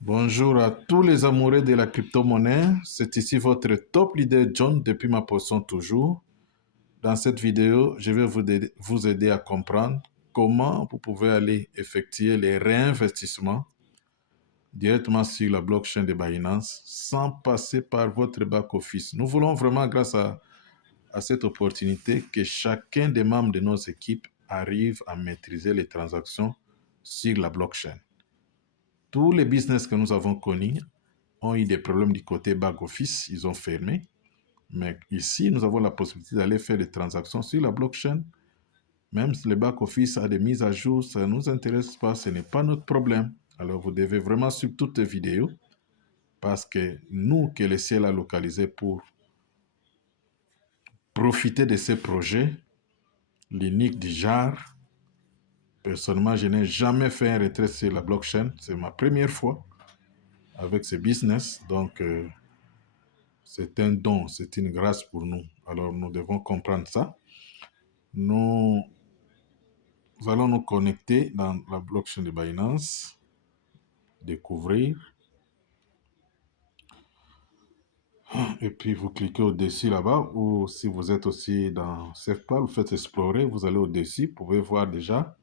Bonjour à tous les amoureux de la crypto-monnaie. C'est ici votre top leader John depuis ma position toujours. Dans cette vidéo, je vais vous aider à comprendre comment vous pouvez aller effectuer les réinvestissements directement sur la blockchain de Binance sans passer par votre back-office. Nous voulons vraiment, grâce à cette opportunité, que chacun des membres de nos équipes arrive à maîtriser les transactions sur la blockchain. Tous les business que nous avons connus ont eu des problèmes du côté back-office, ils ont fermé. Mais ici, nous avons la possibilité d'aller faire des transactions sur la blockchain. Même si le back-office a des mises à jour, ça ne nous intéresse pas, ce n'est pas notre problème. Alors, vous devez vraiment suivre toutes les vidéos parce que nous, que le ciel a localisé pour profiter de ces projets, l'unique du genre, personnellement, je n'ai jamais fait un retrait sur la blockchain. C'est ma première fois avec ce business. Donc, c'est un don, c'est une grâce pour nous. Alors, nous devons comprendre ça. Nous allons nous connecter dans la blockchain de Binance, découvrir, et puis vous cliquez au-dessus là-bas, ou si vous êtes aussi dans SafePal, vous faites explorer, vous allez au-dessus, vous pouvez voir déjà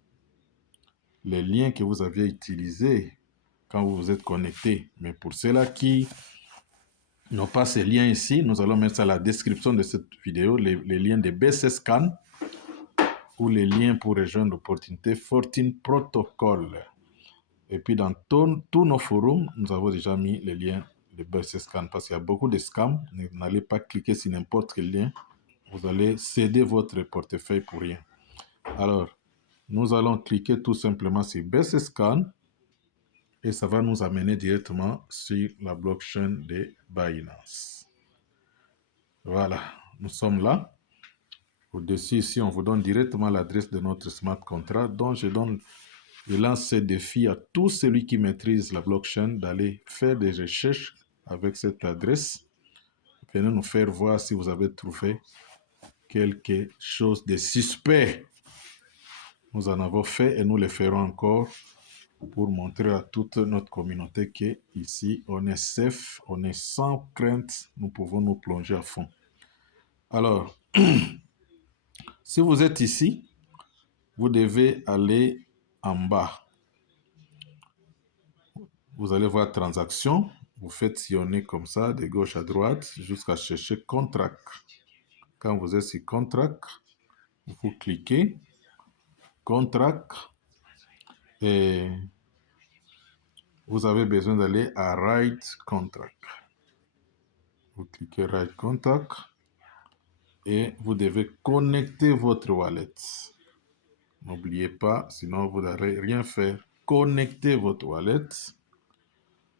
les liens que vous aviez utilisés quand vous vous êtes connecté. Mais pour ceux-là qui n'ont pas ces liens ici, nous allons mettre ça à la description de cette vidéo, les liens de BC Scan ou les liens pour rejoindre l'opportunité Fortune Protocol. Et puis dans tous nos forums, nous avons déjà mis les liens de BC Scan parce qu'il y a beaucoup de scams. N'allez pas cliquer sur n'importe quel lien. Vous allez céder votre portefeuille pour rien. Alors, nous allons cliquer tout simplement sur BC Scan et ça va nous amener directement sur la blockchain de Binance. Voilà, nous sommes là. Au-dessus, ici, on vous donne directement l'adresse de notre smart contract dont je lance ce défi à tout celui qui maîtrise la blockchain d'aller faire des recherches avec cette adresse. Venez nous faire voir si vous avez trouvé quelque chose de suspect. Nous en avons fait et nous le ferons encore pour montrer à toute notre communauté qu'ici, on est safe, on est sans crainte, nous pouvons nous plonger à fond. Alors, si vous êtes ici, vous devez aller en bas. Vous allez voir transactions. Vous faites sillonner comme ça, de gauche à droite, jusqu'à chercher contract. Quand vous êtes sur contract, vous cliquez contract et vous avez besoin d'aller à write contract. Vous cliquez write contract et vous devez connecter votre wallet. N'oubliez pas, sinon vous n'allez rien faire. Connectez votre wallet.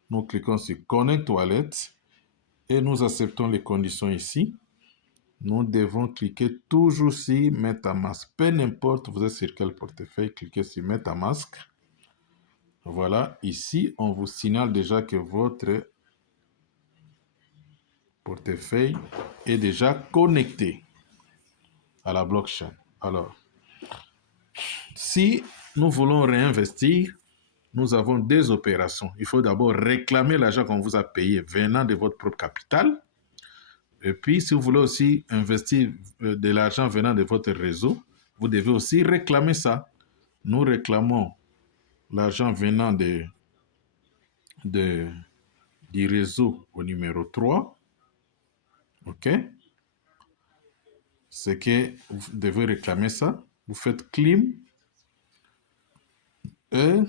Nous cliquons sur Connect Wallet et nous acceptons les conditions ici. Nous devons cliquer toujours sur MetaMask. Peu importe vous êtes sur quel portefeuille, cliquez sur MetaMask. Voilà, ici, on vous signale déjà que votre portefeuille est déjà connecté à la blockchain. Alors, si nous voulons réinvestir, nous avons deux opérations. Il faut d'abord réclamer l'argent qu'on vous a payé venant de votre propre capital. Et puis, si vous voulez aussi investir de l'argent venant de votre réseau, vous devez aussi réclamer ça. Nous réclamons l'argent venant du réseau au numéro 3. OK? C'est que vous devez réclamer ça. Vous faites claim. Et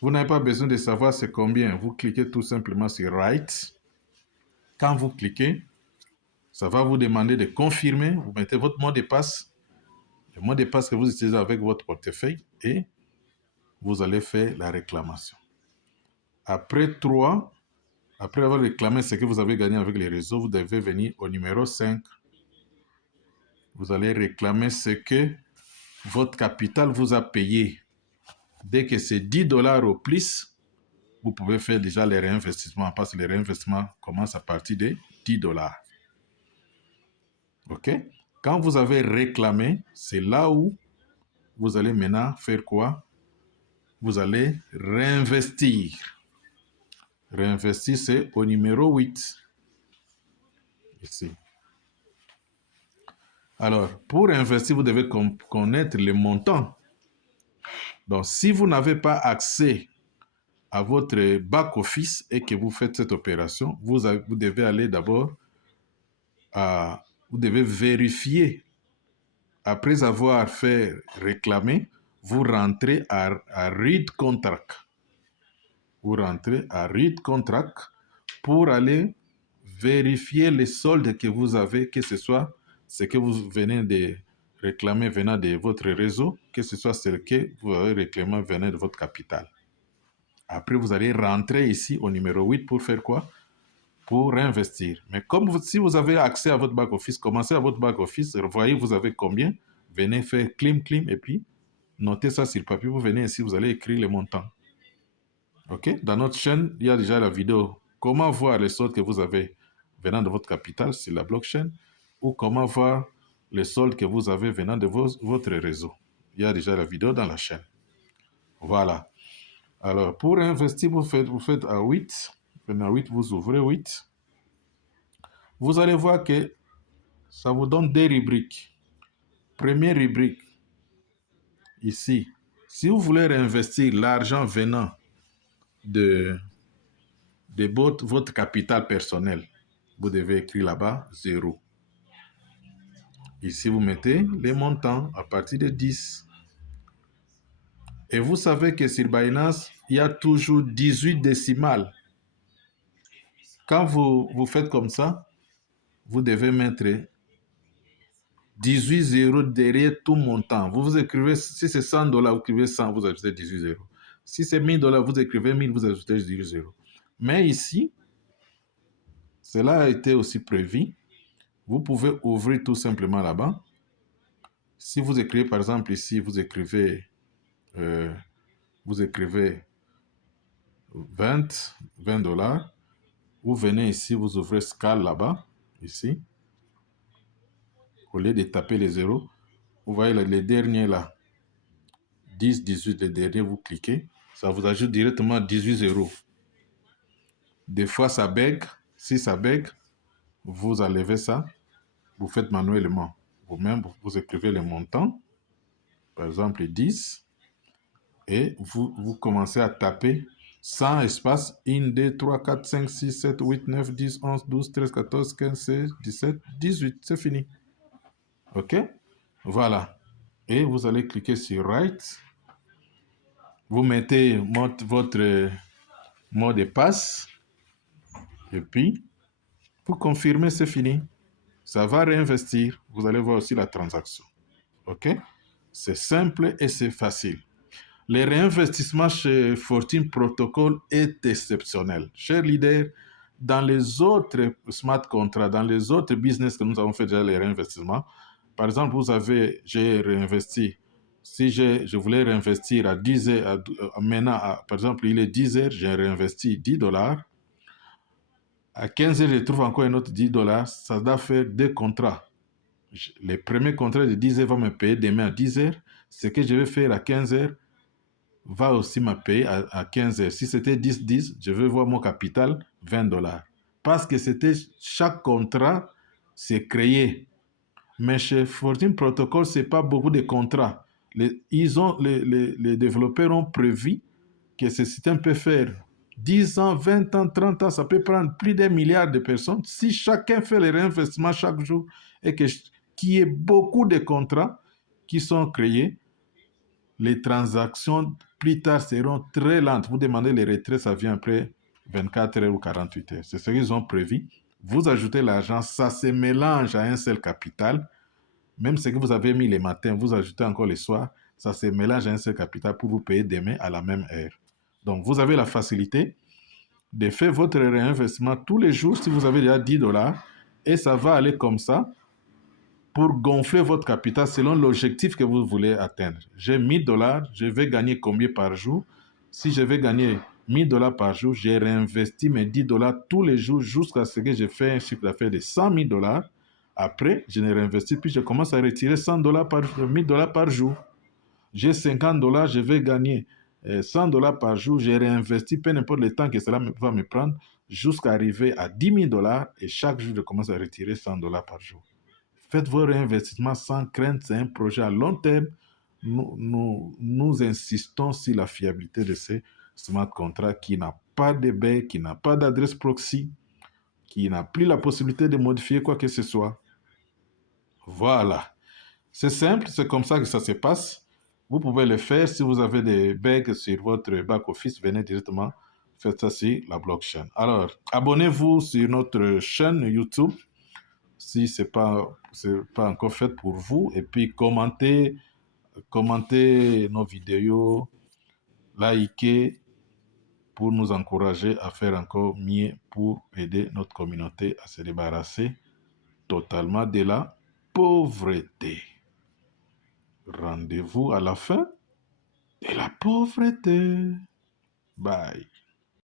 vous n'avez pas besoin de savoir c'est combien. Vous cliquez tout simplement sur Write. Quand vous cliquez, ça va vous demander de confirmer. Vous mettez votre mot de passe. Le mot de passe que vous utilisez avec votre portefeuille et vous allez faire la réclamation. Après avoir réclamé ce que vous avez gagné avec les réseaux, vous devez venir au numéro 5. Vous allez réclamer ce que votre capital vous a payé. Dès que c'est $10 au plus, vous pouvez faire déjà les réinvestissements parce que les réinvestissements commencent à partir de $10. OK? Quand vous avez réclamé, c'est là où vous allez maintenant faire quoi? Vous allez réinvestir. Réinvestir, c'est au numéro 8. Ici. Alors, pour investir, vous devez connaître les montants. Donc, si vous n'avez pas accès à votre back-office et que vous faites cette opération, vous devez aller d'abord à... Vous devez vérifier. Après avoir fait réclamer, vous rentrez à Read Contract. Vous rentrez à Read Contract pour aller vérifier les soldes que vous avez, que ce soit ce que vous venez de réclamer venant de votre réseau, que ce soit ce que vous avez réclamé venant de votre capital. Après, vous allez rentrer ici au numéro 8 pour faire quoi? Pour réinvestir. Mais comme si vous avez accès à votre back-office, commencez à votre back-office, voyez vous avez combien, venez faire clim, et puis notez ça sur le papier, vous venez ici, vous allez écrire les montants. OK? Dans notre chaîne, il y a déjà la vidéo comment voir les soldes que vous avez venant de votre capital sur la blockchain ou comment voir les soldes que vous avez venant de votre réseau. Il y a déjà la vidéo dans la chaîne. Voilà. Alors, pour investir, vous faites à 8. Venez à 8, vous ouvrez 8. Vous allez voir que ça vous donne des rubriques. Première rubrique, ici. Si vous voulez réinvestir l'argent venant de votre capital personnel, vous devez écrire là-bas 0. Ici, vous mettez les montants à partir de 10. Et vous savez que sur Binance, il y a toujours 18 décimales. Quand vous faites comme ça, vous devez mettre 18 zéros derrière tout montant. Vous écrivez, si c'est 100 dollars, vous écrivez 100, vous ajoutez 18 zéros. Si c'est 1000 dollars, vous écrivez 1000, vous ajoutez 18 zéros. Mais ici, cela a été aussi prévu. Vous pouvez ouvrir tout simplement là-bas. Si vous écrivez, par exemple, ici, vous écrivez 20 dollars. Vous venez ici, vous ouvrez Scale là-bas, ici. Au lieu de taper les zéros, vous voyez les derniers là. 10, 18, les derniers, vous cliquez. Ça vous ajoute directement 18 zéros. Des fois, ça bug. Si ça bug, vous enlevez ça. Vous faites manuellement. Vous-même, vous écrivez les montants. Par exemple, 10. Et vous commencez à taper sans espace 1, 2, 3, 4, 5, 6, 7, 8, 9, 10, 11, 12, 13, 14, 15, 16, 17, 18. C'est fini. OK? Voilà. Et vous allez cliquer sur Write. Vous mettez votre mot de passe. Et puis, vous confirmez, c'est fini. Ça va réinvestir. Vous allez voir aussi la transaction. OK? C'est simple et c'est facile. Le réinvestissement chez Fortune Protocol est exceptionnel. Chers leaders, dans les autres smart contracts, dans les autres business que nous avons fait déjà les réinvestissements, par exemple, j'ai réinvesti, si je voulais réinvestir à 10 heures, maintenant, par exemple, il est 10 heures, j'ai réinvesti 10 dollars. À 15 heures, je trouve encore un autre 10 dollars. Ça doit faire 2 contrats. Le premier contrat de 10 heures va me payer demain à 10 heures. Ce que je vais faire à 15 heures va aussi me payer à 15 heures. Si c'était 10-10, je vais voir mon capital 20 dollars. Parce que chaque contrat, c'est créé. Mais chez Fortune Protocol, ce n'est pas beaucoup de contrats. Les développeurs ont prévu que ce système peut faire 10 ans, 20 ans, 30 ans, ça peut prendre plus d'un milliard de personnes. Si chacun fait les réinvestissements chaque jour et qu'il y ait beaucoup de contrats qui sont créés, les transactions plus tard seront très lentes. Vous demandez les retraits, ça vient après 24 heures ou 48 heures. C'est ce qu'ils ont prévu. Vous ajoutez l'argent, ça se mélange à un seul capital. Même ce que vous avez mis les matins, vous ajoutez encore les soirs, ça se mélange à un seul capital pour vous payer demain à la même heure. Donc, vous avez la facilité de faire votre réinvestissement tous les jours si vous avez déjà 10 dollars et ça va aller comme ça pour gonfler votre capital selon l'objectif que vous voulez atteindre. J'ai 1000 dollars, je vais gagner combien par jour? Si je vais gagner 1000 dollars par jour, j'ai réinvesti mes 10 dollars tous les jours jusqu'à ce que je fasse un chiffre d'affaires de 100 000 dollars. Après, je ne réinvestis plus, je commence à retirer 100 dollars 1000 dollars par jour. J'ai 50 dollars, je vais gagner $100 par jour, j'ai réinvesti, peu importe le temps que cela va me prendre, jusqu'à arriver à $10 000 et chaque jour, je commence à retirer $100 par jour. Faites vos réinvestissements sans crainte, c'est un projet à long terme. Nous insistons sur la fiabilité de ces smart contracts qui n'a pas de bug, qui n'a pas d'adresse proxy, qui n'a plus la possibilité de modifier quoi que ce soit. Voilà. C'est simple, c'est comme ça que ça se passe. Vous pouvez le faire. Si vous avez des bugs sur votre back-office, venez directement faire ça sur la blockchain. Alors, abonnez-vous sur notre chaîne YouTube si ce n'est pas encore fait pour vous. Et puis, commentez nos vidéos, likez pour nous encourager à faire encore mieux pour aider notre communauté à se débarrasser totalement de la pauvreté. Rendez-vous à la fin de la pauvreté. Bye.